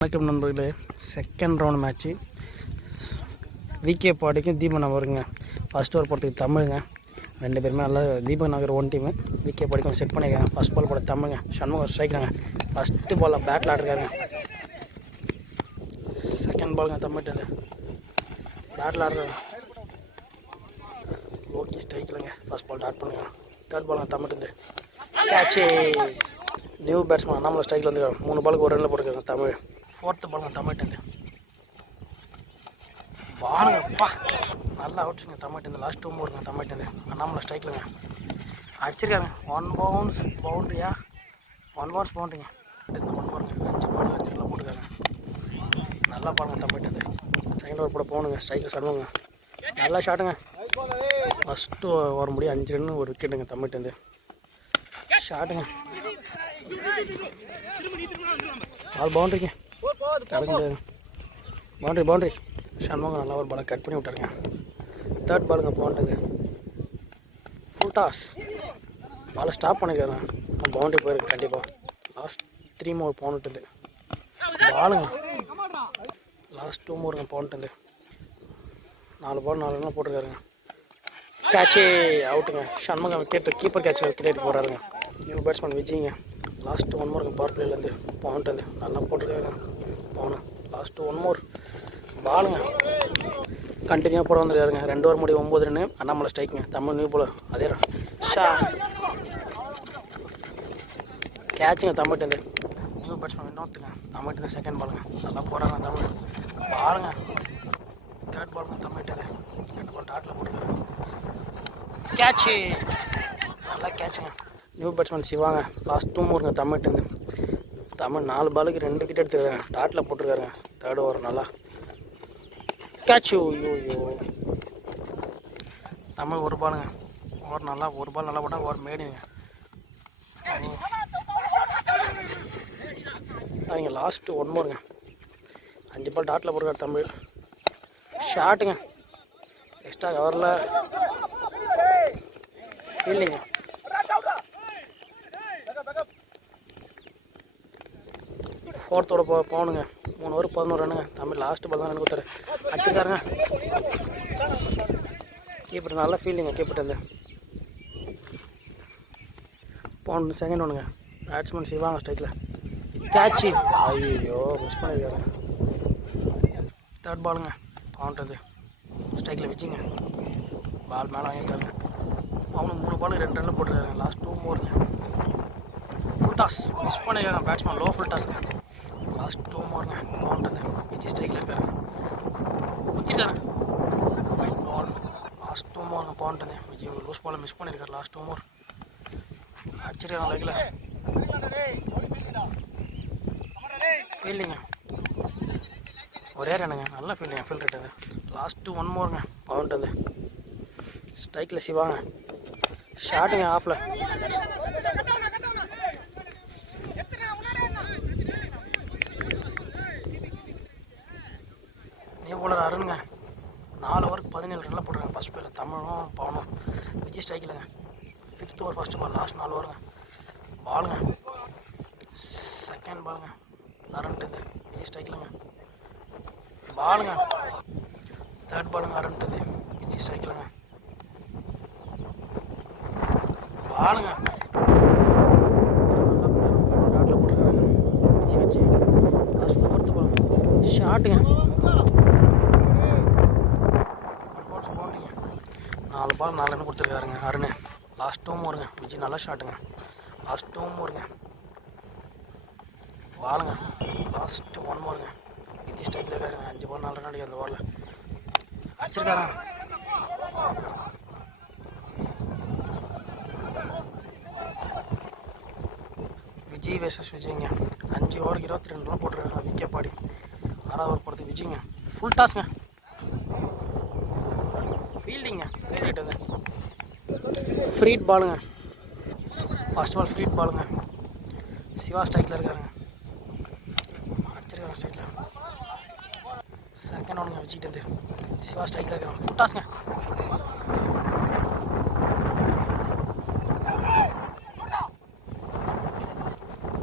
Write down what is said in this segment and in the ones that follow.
வணக்கம் நண்பர்களே, second round match VK பாடிக்கும் தீபன் நகருங்க. ஃபஸ்ட் ஓவர் போகிறதுக்கு தமிழுங்க. ரெண்டு பேருமே நல்லா Deepan Nagar one team. VK பாடிக்கும் செட் பண்ணியிருக்காங்க. ஃபஸ்ட் பால் போட தமிழுங்க. சண்முகம் ஸ்ட்ரைக்கிறாங்க. ஃபஸ்ட்டு பாலில் பேட்டில் ஆடுறாங்க. செகண்ட் பாலுங்க தமிழ்ட்டு பேட்டில் ஆடுறாங்க. ஓகே ஸ்ட்ரைக்கில்ங்க. ஃபஸ்ட் பால் டாட் பண்ணுங்க. தேர்ட் பாலுங்க தமிழ்ட்டு கேட்சு. நியூ பேட்ஸ்மேன் நம்மள ஸ்ட்ரைக்கில் வந்து 3 பாலுக்கு 1 ரனில் போட்டுருக்காங்க தமிழ். ஃபோர்த்து பாலுங்க தமிழ்ட்டு பாலுங்கப்பா நல்லா அவுட்ஸுங்க தமிழ்ட்டு. லாஸ்ட் 2 மூருங்க தமிழ்ட்டு நம்மள ஸ்ட்ரைக்கில்ங்க அடிச்சிருக்காங்க. 1 பவுன்ஸ் பவுண்ட்ரியா 1 பவுன்ஸ் பவுண்ட்ரிங்க. 1 பாருங்க 5 பால் 5 ரனில் போட்டுருக்காங்க. நல்லா பாருங்க தமிழ்ட்டு. செகண்ட் ஓவர் போட போகணுங்க. ஸ்ட்ரைக்கில் சடுவாங்க. நல்லா ஷாட்டுங்க. ஃபஸ்ட்டு ஓவர் முடியும் 5 ரன்னு 1 விக்கெட்டுங்க தமிழ்ட்டு ஷாட்டுங்க. பால் பவுண்ட்ரிங்க பவுண்ட்ரி சண்முகம் நல்லா ஒரு பாலை கட் பண்ணி விட்டாருங்க. தேர்ட் பாலுங்க போன்றது ஃபுல் டாஸ். பாலை ஸ்டாப் பண்ணியிருக்காருங்க. பவுண்ட்ரி போயிருக்கு கண்டிப்பாக. லாஸ்ட் 3 மூர் போன்ட்டுது பாலுங்க. லாஸ்ட் 2 மூருங்க போன்ட்டுது 4 பால் 4 ரன்லாம் போட்டிருக்காருங்க. கேட்சு அவுட்டுங்க. Shanmugam wicket keeper catch wicket போடுறாருங்க. நியூ பேட்ஸ்மேன் விஜய்ங்க. லாஸ்ட் 1 மூருங்க பவர் பிளேலேருந்து பவுண்ட் நல்லா போட்டிருக்காருங்க. பவுனு லாஸ்ட்டு 1 மூர் பாலுங்க. கண்டினியூவாக போட வந்துருக்காருங்க. 2 ஓவர் முடியும் 9 ரன்னு. அண்ணாமலை ஸ்ட்ரைக்குங்க. தமிழ் நியூ போல அதே ஷா கேட்சுங்க தமிழ்ட்டு நியூ பேட்ஸ்மேன் இன்னொருத்துங்க தமிழ்ட்டு செகண்ட் பாலுங்க. நல்லா போடுறாங்க தமிழ் பாலுங்க. தேர்ட் பாலுங்க தமிழ்ட்டு 2 பால் டாட்டில் போட்டுருக்காரு. கேட்சு நல்லா கேட்சுங்க. நியூ பேட்ஸ்மேன் சிவாங்க. லாஸ்ட் 2 மூருங்க தமிழ்ட்டு தமிழ் 4 பாலுக்கு 2 விக்கெட் எடுத்துருக்காங்க. டாட்டில் போட்டிருக்காருங்க. தேர்ட் ஓவர் நல்லா கேட்சு. ஐயோ தமிழ் 1 பாலுங்க. ஓவர் நல்லா 1 பால் நல்லா போட்டால் ஓவர் மேடிங்க. சரிங்க லாஸ்ட்டு 1 மூருங்க 5 பால் டாட்டில் போட்டிருக்காரு தமிழ். ஷாட்டுங்க. எக்ஸ்ட்ரா கவரில் இல்லைங்க. ஃபோர்த்தோட போகணுங்க. 3 ஓவர் 11 ரன்னுங்க தமிழ். லாஸ்ட்டு பால் தான் எனக்கு கொடுத்தாரு. அடிச்சிருக்காருங்க. கீப்பர் நல்லா ஃபீல்டிங்க கீப்பர்ட்டு போகணும். செகண்ட் ஒன்றுங்க பேட்ஸ்மேன் சிவாங்க ஸ்ட்ரைக்கில் கேட்சு. ஐயோ மிஸ் பண்ணியிருக்காரு. தேர்ட் பாலுங்க பவுண்ட்டு ஸ்ட்ரைக்கில் வச்சுங்க. பால் மேலே வாங்கியிருக்காருங்க. அவனும் 3 பாலுக்கு 2 ரனில் போட்டுருக்காருங்க. லாஸ்ட் 2 மூருங்க ஃபுல் டாஸ் மிஸ் பண்ணியிருக்காங்க. பேட்ஸ்மேன் லோ ஃபுல் டாஸ்ங்க. லாஸ்ட் 2 மூருங்க பவுண்ட்டு விஜய் ஸ்ட்ரைக்கில் இருக்காருங்க. குத்திருக்காருங்க. பால் லாஸ்ட் 2 மூருங்க பவுண்ட்டு விஜய் லூஸ் பாலை மிஸ் பண்ணியிருக்காரு. லாஸ்ட் 2 மூர் அடிச்சிருக்காங்க. லைக்கில் ஃபீல்டிங்க ஒரே ரன்னுங்க. நல்ல ஃபீல்டிங்க ஃபீல்ட் ரேட்டு. லாஸ்ட்டு 1 மூருங்க பவுண்ட்டு ஸ்ட்ரைக்கில் சிவாங்க. ஷாட்டுங்க ஆஃபில் நியூ போலர் அருணுங்க. 4 ஓவருக்கு 17 ரன்லாம் போட்டுருக்காங்க. ஃபஸ்ட் பாலில் தமிழும் பவனும் விஜய் ஸ்ட்ரைக்கில்ங்க. 5th over first ball last 4 ஓவருங்க பாலுங்க. செகண்ட் பாலுங்க அரண்ட்டு விஜய் ஸ்ட்ரைக்கில்ங்க பாலுங்க. தேர்ட் பாலுங்க அரண்ட்டு விஜய் ஸ்ட்ரைக்கில்ங்க பாலுங்க. டாட்டில் போட்டுருக்காங்க விஜய் வச்சு. லாஸ்ட் 4th பால் ஷாட்டுங்க. 1 bounce பவுண்டிங்க. 4 ball 4 run கொடுத்துருக்காருங்க Arun. Last 2 மூருங்க Vijay நல்லா ஷாட்டுங்க. லாஸ்ட் 2 மூருங்க பாலுங்க. லாஸ்ட் 1 மூருங்க விஜய் ஸ்ட்ரைக்கில் இருக்காருங்க. 5 பால் 4 ரன் அடிக்க அந்த பாலில் அடிச்சிருக்காருங்க. விஜய் வேர்சஸ் விஜய்ங்க. 5 ஓவருக்கு 22 ரன்லாம் போட்டிருக்காங்க விக்கே பாடி. 6வது ஓவர் போகிறது விஜய்ங்க. ஃபுல் டாஸ்ங்க ஃபீல்டிங்க ஃபீல்டு ஃப்ரீட் பாலுங்க. ஃபஸ்ட் பால் ஃப்ரீட் பாலுங்க. சிவா ஸ்ட்ரைக்கில் இருக்காருங்க. அடிச்சிருக்காங்க ஸ்ட்ரைக்கில். செகண்ட் ஒன்றுங்க வச்சுக்கிட்டு சிவா ஸ்ட்ரைக்கில் இருக்காங்க. ஃபுல் டாஸ்ங்க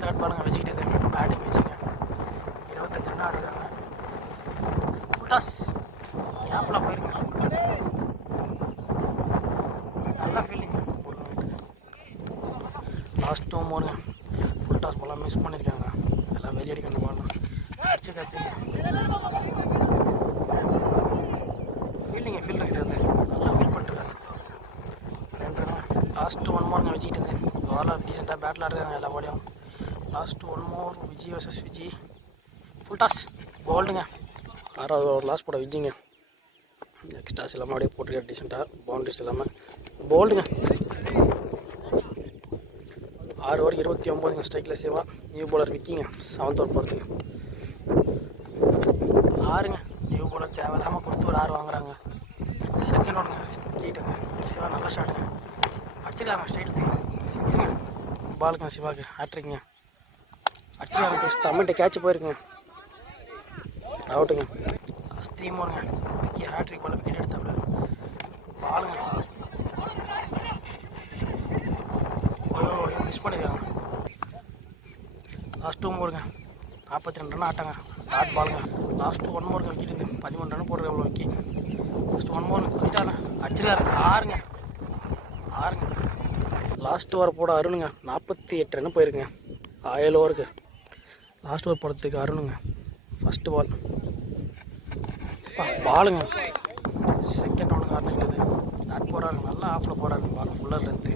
தேர்ட் பாலுங்க வச்சுக்கிட்டு பேட்டிங் வச்சுங்க. 25 16 இருக்காங்க. ஃபுல் டாஸ் கேப்லாம் போயிருங்க. நல்லா ஃபீலிங் போடுங்க. லாஸ்ட் 2 மூணுங்க ஃபுல் டாஸ் போலாம் மிஸ் பண்ணியிருக்காங்க. எல்லாம் வெளியடிக்கணும் பால் அடிச்சு கற்றுங்க. ஃபீல்டு கிட்ட இருந்து நல்லா ஃபீல் பண்ணிட்டுருக்காங்க. லாஸ்ட் 1 மோருங்க வச்சுக்கிட்டு இருந்து ஓவரில் டீசெண்டாக பேட்டில் ஆடுறாங்க எல்லா பாடியும். Last 1 more Vijay versus Vijay. Full toss போல்டுங்க. 6வது ஓவர் லாஸ் போட விஜய்ங்க. எக்ஸ்ட்ராஸ் இல்லாமல் அப்படியே போட்டுருக்காரு டீசெண்டாக. பவுண்டரிஸ் இல்லாமல் போல்டுங்க. 6 ஓவர் 29 ஸ்ட்ரைக்கில் சேவா. நியூ பவுலர் விக்கிங்க 7th ஓவர் போகிறதுக்கு. 6ங்க நியூ பவுலர் தேவையில்லாமல் கொடுத்து ஒரு 6 வாங்குறாங்க. செகண்ட் ஓடுங்க விக்கெட்டுங்க. சிவா நல்ல ஷாட்டுங்க அடிச்சிருக்காங்க. ஸ்ட்ரைட்டுக்கு 6ங்க பாலுங்க. சிவாக்கு ஹேட்ரிக்குங்க அடிச்சிருக்காங்க. தமிழ்கிட்ட கேட்ச் போயிருக்குங்க. அவுட்டுங்க. லாஸ்ட் 3 மோருங்க விக்கி ஹேட்ரிக் பால் விக்கெட் எடுத்தாப்புல. பாலுங்க மிஸ் பண்ணியிருக்காங்க. லாஸ்ட் 2 மோருங்க 42 ரன் ஆட்டாங்க. டாட் பாலுங்க. லாஸ்ட் 1 மோருங்க விக்கெட் இருந்து 13 ரன் போடுற எவ்வளோ விக்கி. லாஸ்ட் 1 மோருங்க விட்டாங்க அடிச்சிருக்காரு. 6ங்க லாஸ்ட் ஓவர் போட அருணுங்க 48 ரன் போயிருக்குங்க. 7 ஓவருக்கு லாஸ்ட் ஓவர் போடுறதுக்கு அருணுங்க. ஃபஸ்ட்டு பால் பாலுங்க. செகண்ட் ஓவருக்கு ஆடுறது டாட் போடுறாரு. நல்லா ஆஃபில் போடுறாரு. பால் ஃபுல்லாக லென்த்து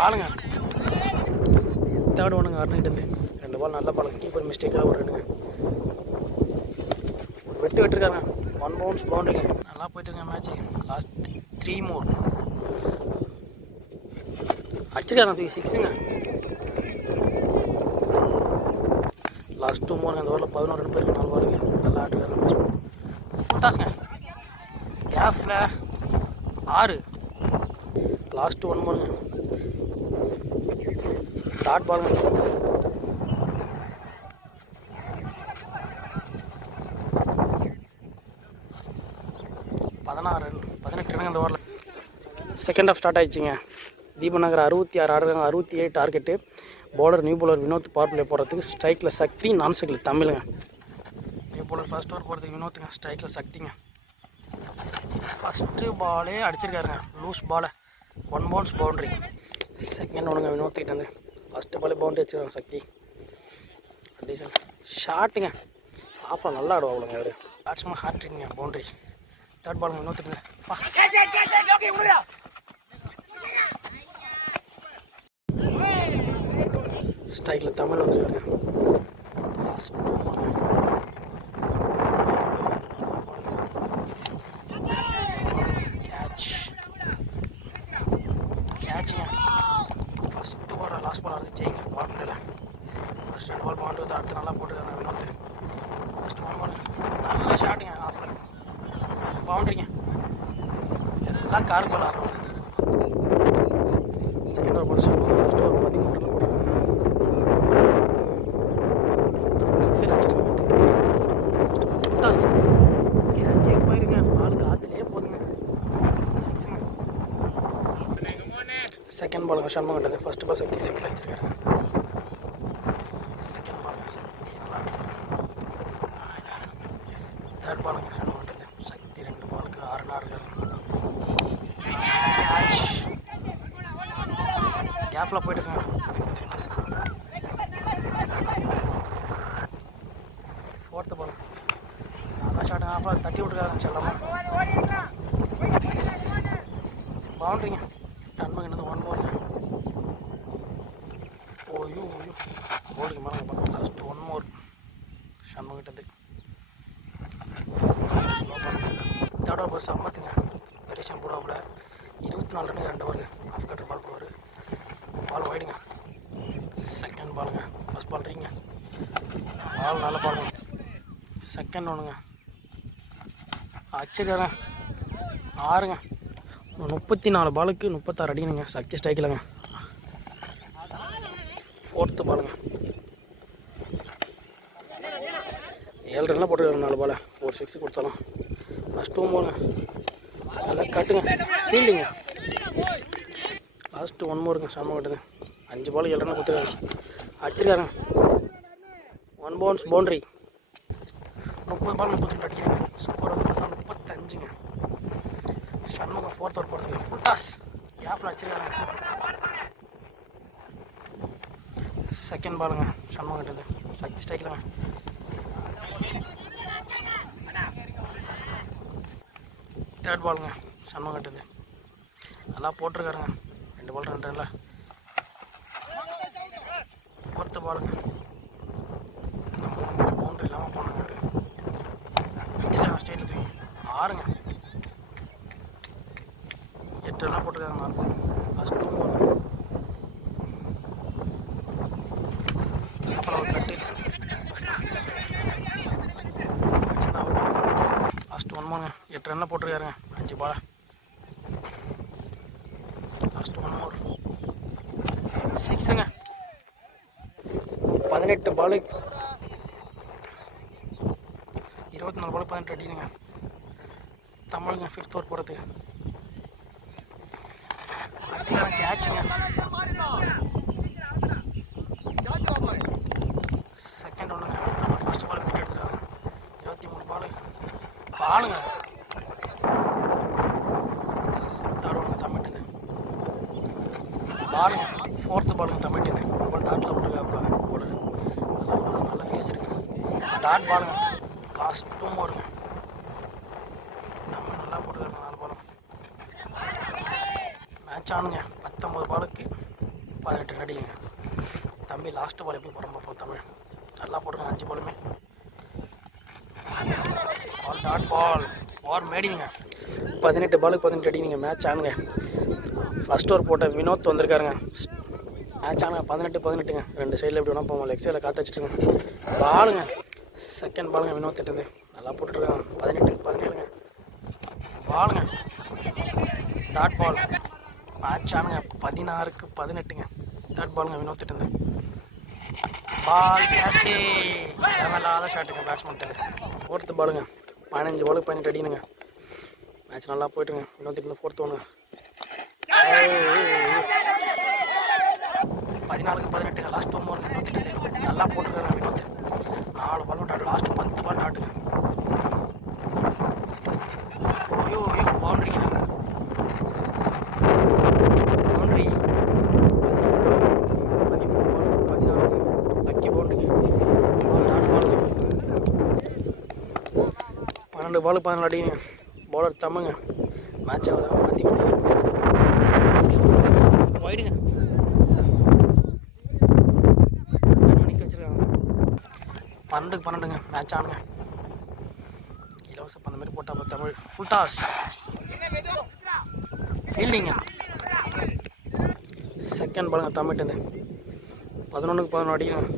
பாலுங்க. தேர்ட் ஒன்றுங்க ஆடுனுக்கிட்டு 2 பால் நல்ல பாலுங்க. கீப்பர் மிஸ்டேக்காக ஒரு ரெண்டுங்க விட்டுருக்காங்க. 1 பவுன்ஸ் பவுண்டரிங்க. நல்லா போயிட்டுருங்க மேட்ச்சு. லாஸ்ட் 3 மோர் அடிச்சிருக்காங்க. 6ங்க லாஸ்ட் 2 மோருங்க. அந்த ஓவரில் 11 ரன் போயிருக்கு. 4 பாலுங்க. நல்லா ஆட்டுக்காங்க. ஃபுல் டாஸ்ங்க கேஃபில் 6. லாஸ்ட் 1 மோருங்க டாட் பாலுங்க. 18 ரன் அந்த ஓவரில். செகண்ட் ஆஃப் ஸ்டார்ட் ஆகிடுச்சிங்க. தீபநகர் 66 ஆடுறாங்க. 67 target. Bowler new bowler Vinod power play போடுறதுக்கு. ஸ்ட்ரைக்கில் சக்தி, நான் ஸ்ட்ரைக்கில் தமிழுங்க. நியூ பவுலர் ஃபர்ஸ்ட் ஓவர் போடுறதுக்கு வினோத்துங்க. ஸ்ட்ரைக்கில் சக்திங்க. ஃபஸ்ட்டு பாலே அடிச்சிருக்காருங்க. லூஸ் பாலை 1 பவுன்ஸ் பவுண்ட்ரி. செகண்ட் ஒன்றுங்க வினோத்துக்கிட்ட வந்து ஃபஸ்ட்டு பாலே பவுண்ட்ரி வச்சுருக்காங்க சக்தி. டீசன்ட் ஷாட்டுங்க. ஆஃபாக நல்லா ஆடுவாங்க அவர். பேட்ஸ்மேன் ஹேட்ரிக்குங்க பவுண்ட்ரி. தேர்ட் பால் வினோத்துக்குங்க. ஸ்ட்ரைக்கில் தமிழ் வந்துருக்காங்க. லாஸ்ட் கேட்சுங்க. ஃபஸ்ட்டு போடுற லாஸ்ட் பால் வந்து ஜெயிங்க பால். ஃபஸ்ட் 2 பால் பாண்டு வந்து அடுத்து நல்லா போட்டுருக்காங்க வினோத். ஃபஸ்ட் 1 பால் நல்ல ஷாட்டுங்க. ஆஃபில் பவுண்டரிங்க. எல்லாம் கார் பால் ஆடுறாங்க. செகண்ட் ஓவர் பால் சொல்லுவாங்க. ஃபஸ்ட் ஓவர் 13 ரன் போட்டுருக்காங்க. கேட்சே போயிருங்க. பால் காற்றுலேயே போதுங்க. 6ங்க. செகண்ட் பாலுங்க ஷண்முகம் கட்டது. ஃபஸ்ட் பால் சக்தி 6 அடிச்சிருக்காரு. செகண்ட் பாலுங்க சக்தி நல்லா தேர்ட் பாலுங்க ஷண்முகம் கட்டது. சக்தி 2 பாலுக்கு 6 ரன் இருக்காரு. கேட்ச் கேஃபில் போயிட்டுருக்காங்க. ஃபோர்த்து பால் நல்லா ஷாட்டுங்க. ஆஃபாக தட்டி விட்டுருக்காங்க. செல்லமாக பவுண்ட்ரிங்க. ஷண்முகம் என்னது 1 பால். ஓய்யோ போலுக்கு மேலே லாஸ்ட் 1 மோர் ஷண்முகம் கிட்டது. தேர்ட் ஓவர் பஸ் 50ங்க. வெரிஷன் போடுவாப்புல 24 run 2 over. Off cutter ball போடுவார். பால் வைடுங்க. செகண்ட் பாலுங்க. ஃபஸ்ட் பால் ரீங்க. பால் நல்ல பாலுங்க. செகண்ட் ஒன்றுங்க அடிச்சிருக்காங்க. 6ங்க. 34 பாலுக்கு 36 அடிக்கணுங்க. சக்தி ஸ்ட்ரைக்கில்ங்க. ஃபோர்த்து பாலுங்க 7 ரன்லாம் போட்டுருக்காங்க. 4 பால் 4 6 கொடுத்தாலும். லாஸ்ட் 2 மோருங்க நல்லா கட்டுங்க. ஃபீல்டிங்க. லாஸ்ட்டு 1 மோருங்க ஷண்முகம் கட்டுது. 5 பால் 7 ரன் கொடுத்துருக்காங்க. அடிச்சிருக்காங்க. 1 பவுன்ஸ் பவுண்ட்ரி. 30 பால் 32 அடிக்கிறாங்க. ஸ்கோர் வந்து 35ங்க. சண்முகம் 4th ஓவர் போகிறதுக்கு ஃபுல் டாஸ் கேப்பில் அடிச்சிருக்காங்க. செகண்ட் பாலுங்க சண்முகம் கிட்டது சக்தி ஸ்ட்ரைக்லங்க. தேர்ட் பாலுங்க சண்முகம் கிட்டது நல்லா போட்டிருக்காருங்க. 2 பால் 2 ரன்ல. ஃபோர்த்து பாலுங்க பவுண்டரி இல்லாமல் போனாங்க. ஸ்டேட்டில் தூக்கி 6ங்க. 8 ரன்லாம் போட்டிருக்காங்க. 4 பால் லாஸ்ட் 2 பால். அப்புறம் ஒரு கட்டு லாஸ்ட் 1 மோருங்க. 8 ரன்லாம் போட்டிருக்காருங்க. 5 பால் லாஸ்ட் 1 மோர் 6ங்க. 18 பால் 24 பால் 18 அடிக்குதுங்க. தமிழுங்க 5th ஓவர் போகிறதுக்கு அடிச்சுக்கலாம் கேட்சுங்க. செகண்ட் ஒன்றுங்க. நம்ம ஃபர்ஸ்ட் பால் விக்கெட் எடுத்துருக்காங்க. 23 பால் பாலுங்க. தேர்ட் ஒன்று தமிழ்ட்டுங்க பாலுங்க. 4th பாலுங்க தமிழ்ட்டுங்க. பால் டாட்டில் போட்டுருக்காப்புல போடுது. நல்லா பால் நல்ல ஃபேஸ் இருக்குது. டாட் பாலுங்க. லாஸ்ட் 2 மோருங்க. நம்ம நல்லா போட்டுருக்காங்க. 4 பாலும் மேட்ச் ஆனுங்க. 19 பாலுக்கு 18 அடிங்க. தம்பி லாஸ்ட்டு பால் எப்படி போகிறோம் பார்ப்போம். தமிழ் நல்லா போட்டுருங்க. 5 பாலுமே பால் டாட் பால் ஓவர் மேடிங்க. 18 பாலுக்கு 18 அடிங்க. மேட்ச் ஆனுங்க. ஃபர்ஸ்ட் ஓவர் போட்ட வினோத் வந்திருக்காருங்க. மேட்ச் ஆனுங்க. 18-18ங்க. 2 சைடில் எப்படி வேணால் போவோம். லெக் சைடில் காற்று வச்சுட்டுங்க. பாலுங்க. செகண்ட் பாலுங்க வினோத் திட்டது நல்லா போட்டுருக்காங்க. 18-17ங்க. பாலுங்க டாட் பால் மேட்ச் ஆனுங்க. 16-18ங்க. தேர்ட் பாலுங்க வினோத் திட்டது பால் கேட்சே தேவையில்லாத ஷாட்டுங்க பேட்ஸ்மேன் திட்டு. 4th பாலுங்க. 15 பாலுக்கு 18 அடிக்கணுங்க. மேட்ச் நல்லா போயிட்டுங்க. வினோத் திட்டு 4th ஒன்று 14-18 லாஸ்ட் 1 மோருங்க. வினோத் திட்டு நல்லா போட்டுருக்காங்க. Vinod 4 ball dot last 10 ball டாட்டுங்க. ஐயோ பவுண்ட்ரிங்க. பவுண்ட்ரி 14 லக்கி பவுண்ட்ரிங்க. டாட் பாலுங்க. 12 பால் 14 அடிங்க. பவுலர் தம்முங்க. மேட்ச் ஆகுதா மாற்றி விட்டு போயிடுங்க. மணிக்கு வச்சுருக்காங்க. 12-12ங்க. மேட்ச் ஆனுங்க. இலவச பந்த மாதிரி போட்டால் தமிழ் ஃபுல் டாஸ் ஃபீல்டிங்க. செகண்ட் பாலுங்க தமிழ்ட்டு 11-11 அடிக்கணும்.